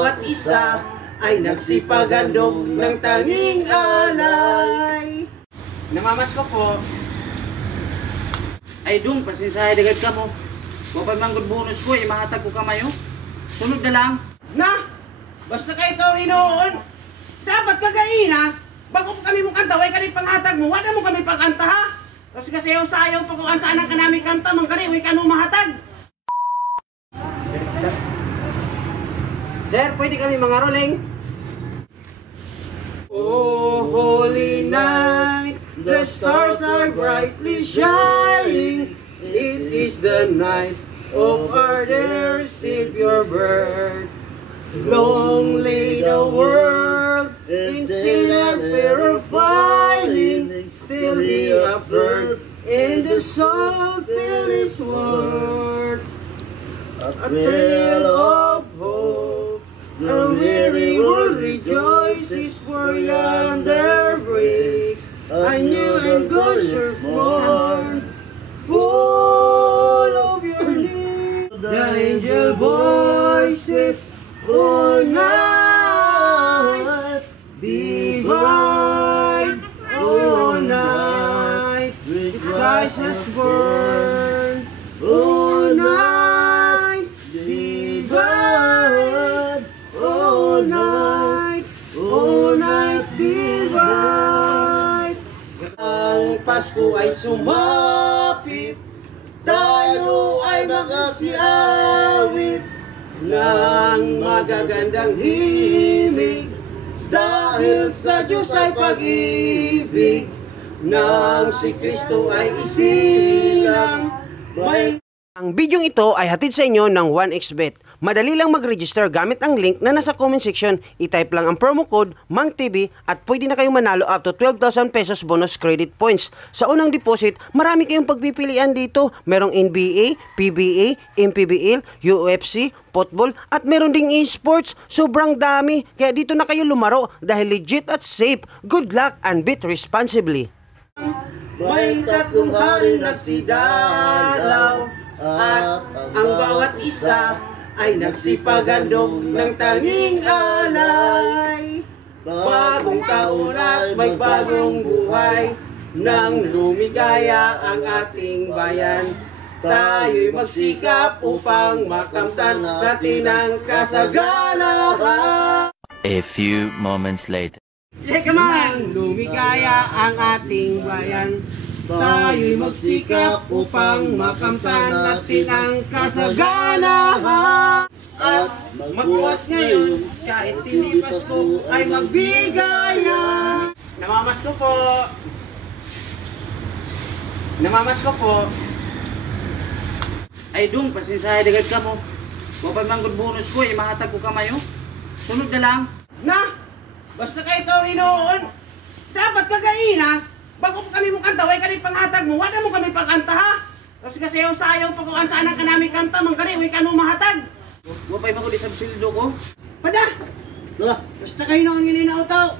bawat isa ay nagsipaghandog ng tanging alay. Namamas ko po. Ay dung, pasinsahay dagad ka mo. Wapay manggod bonus ko, mahatag ko kamayo. Sunod na lang. Na! Basta kayo ikaw inoon. Dapat kagaina. Bago kami mo kanta, way kani panghatag mo. Wala mo kami pangkanta ha. Kasi sayaw-sayaw pag kung saan ang kanami kanta, man kani, way kanu mahatag. Sir, pwede kami mga rolling? Oh, holy night, the stars are brightly shining. It is the night of our dear Savior birth. Long lay the world in sin and fear of finding. Still we have heard, and the soul fill His word. A thrill of hope, the weary world rejoices, for yonder breaks a new and glorious morn, full of your name. The angel voices all night divine, all night with Christ has born, all night divine, all night divine. Ang Pasko ay sumapit, tayo ay magsiawit ng magagandang himig, dahil sa Diyos ay pag-ibig, nang si Kristo ay isilang may... Ang bidyong ito ay hatid sa inyo ng 1xBet. Madali lang mag-register gamit ang link na nasa comment section. I-type lang ang promo code MANGTV at pwede na kayong manalo up to 12,000 pesos bonus credit points. Sa unang deposit, marami kayong pagpipilian dito. Merong NBA, PBA, MPBL, UFC, football, at meron ding esports. Sobrang dami. Kaya dito na kayo lumaro dahil legit at safe. Good luck and bet responsibly. May tatlong hari nagsidalaw at ang bawat isa ay nagsipaghandog ng tanging alay. Bagong taon at may bagong buhay, nang lumigaya ang ating bayan. Tayo'y magsikap upang makamtan natin ang kasaganahan. A few moments later. Nang lumigaya ang ating bayan, tayo'y magsikap upang makamtan natin ang kasaganahan. At magbuhat ngayon, kahit hindi Pasko, ay magbigaya. Namamas ko po. Namamas ko po. Ay dung, pasinsahay dagad ka mo. Wapay manggod bonus ko, mahatag ko kamayo. Sunod na lang. Na! Basta kayo ikaw inoon. Dapat kagaina. Bago kami mo kanta, way kani panghatag mo. Wala mo kami pangkanta ha. Kasi sayaw-sayaw pag kung saan ang kanami kanta, man kani, way kanu mahatag. Wapay mo ko di sa sildo ko. Pada! Basta kayo nang ngilinaw tao.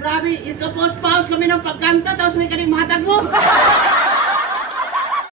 Grabe, yung kapos-paos kami ng pagkanta, tapos may kani mahatag mo.